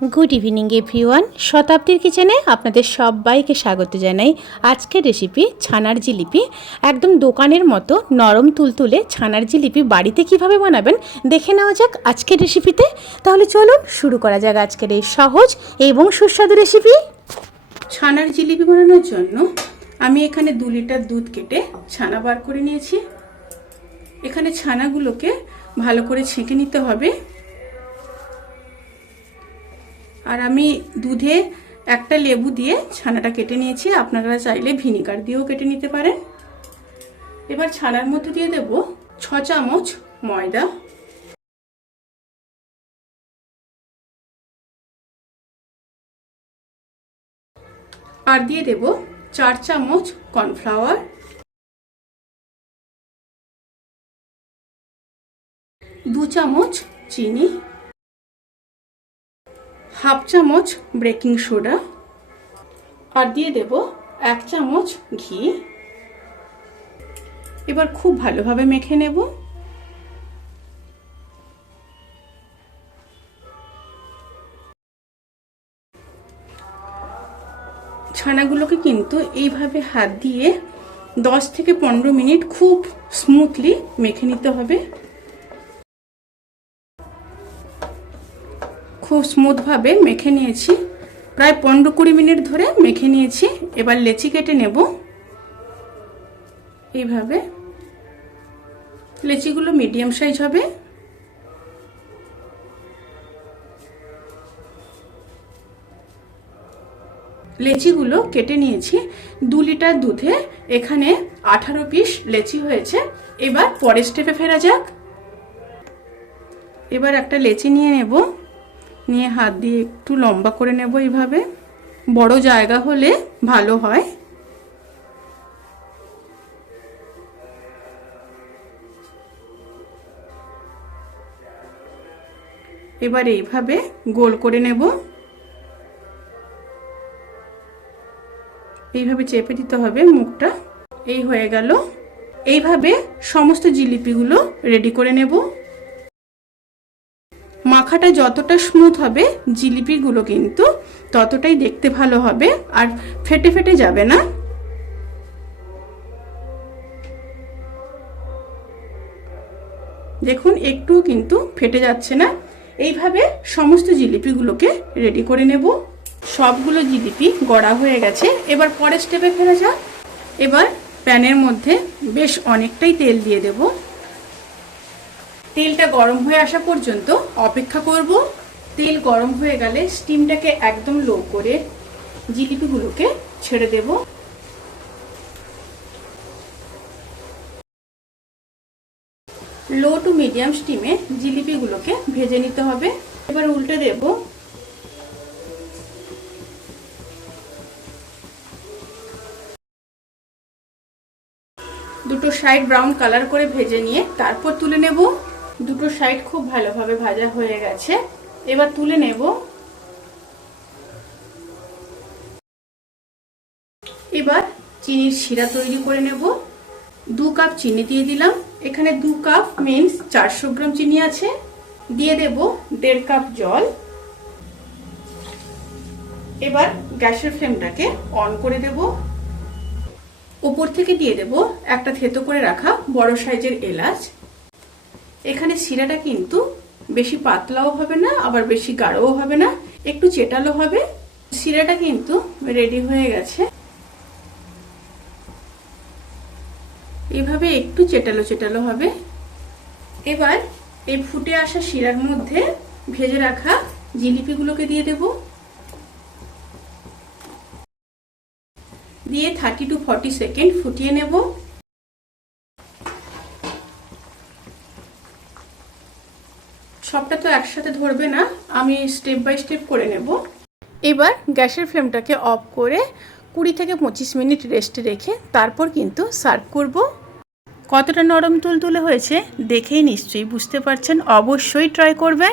Good evening everyone শতাব্দীর কিচেনে আপনাদের সবাইকে স্বাগত জানাই। আজকের রেসিপি ছানার জিলিপি। একদম দোকানের মতো নরম তুলতুলে ছানার জিলিপি বাড়িতে কীভাবে বানাবেন দেখে নেওয়া যাক আজকের রেসিপিতে তাহলে চলুন শুরু করা যাক আজকের এই সহজ এবং সুস্বাদু রেসিপি ছানার জিলিপি বানানোর জন্য আমি এখানে দু লিটার দুধ কেটে ছানা বার করে নিয়েছি। এখানে ছানাগুলোকে ভালো করে ছেঁকে নিতে হবে। আর আমি দুধে একটা লেবু দিয়ে ছানাটা কেটে নিয়েছি। আপনারা চাইলে ভিনিগার দিয়েও কেটে নিতে পারেন। এবার ছানার মধ্যে দিয়ে দেব ছ চামচ ময়দা। আর দিয়ে দেব চার চামচ কর্নফ্লাওয়ার। দু চামচ চিনি। হাফ চামচ বেকিং সোডা আর দিয়ে দেব এক চামচ ঘি। এবার খুব ভালোভাবে মেখে নেব। ছানাগুলোকে কিন্তু এইভাবে হাত দিয়ে দশ থেকে পনেরো মিনিট খুব স্মুথলি মেখে নিতে হবে। খুব স্মুথভাবে মেখে নিয়েছি। প্রায় পনেরো কুড়ি মিনিট ধরে মেখে নিয়েছি। এবার লেচি কেটে নেব। এইভাবে। লেচিগুলো মিডিয়াম সাইজ হবে। লেচিগুলো কেটে নিয়েছি। দু লিটার দুধে এখানে আঠারো পিস লেচি হয়েছে। এবার পরের স্টেপে ফেরা যাক। এবার একটা লেচি নিয়ে নেব। নিয়ে হাত দিয়ে একটু লম্বা করে নেব এইভাবে। বড় জায়গা হলে ভালো হয়। এবার এইভাবে গোল করে নেব। এইভাবে চেপে দিতে হবে মুখটা। এই হয়ে গেল। এইভাবে সমস্ত জিলিপিগুলো রেডি করে নেব। মাখাটা যতটা স্মুথ হবে, জিলিপিগুলো কিন্তু ততটাই দেখতে ভালো হবে আর ফেটে ফেটে যাবে না। দেখুন একটুও কিন্তু ফেটে যাচ্ছে না। এইভাবে সমস্ত জিলিপিগুলোকে রেডি করে নেব। সবগুলো জিলিপি গড়া হয়ে গেছে। এবার পরের স্টেপে ফেরা যাক। এবার প্যানের মধ্যে বেশ অনেকটাই তেল দিয়ে দেবো। তেলটা গরম হয়ে আসা পর্যন্ত অপেক্ষা করব। তেল গরম হয়ে গেলে স্টিমটাকে একদম লো করে জিলিপিগুলোকে ছেড়ে দেব। লো টু মিডিয়াম স্টিমে জিলিপিগুলোকে ভেজে নিতে হবে। এবার উল্টে দেব। দুটো সাইড ব্রাউন কালার করে ভেজে নিয়ে তারপর তুলে নেব। দুটো সাইড খুব ভালোভাবে ভাজা হয়ে গেছে। এবার তুলে নেব। এবার চিনির শিরা তৈরি করে নেব। দু কাপ চিনি দিয়ে দিলাম। এখানে দু কাপ মিন্স চারশো গ্রাম চিনি আছে। দিয়ে দেব দেড় কাপ জল। এবার গ্যাসের ফ্লেমটাকে অন করে দেব। উপর থেকে দিয়ে দেব একটা থেতো করে রাখা বড় সাইজের এলাচ। এখানে শিরাটা কিন্তু বেশি পাতলাও হবে না, আবার বেশি গাঢ়ও হবে না, একটু চেটালো হবে। শিরাটা কিন্তু রেডি হয়ে গেছে। এভাবে একটু চেটালো চেটালো হবে। এবার এই ফুটে আসা শিরার মধ্যে ভেজে রাখা জিলিপিগুলোকে দিয়ে দেব। দিয়ে থার্টি টু ফর্টি সেকেন্ড ফুটিয়ে নেব। সবটা তো একসাথে ধরবে না, আমি স্টেপ বাই স্টেপ করে নেব। এবার গ্যাসের ফ্লেমটাকে অফ করে কুড়ি থেকে পঁচিশ মিনিট রেস্টে রেখে তারপর কিন্তু সার্ভ করব। কতটা নরম তুলতুলে হয়েছে দেখেই নিশ্চয়ই বুঝতে পারছেন, অবশ্যই ট্রাই করবেন।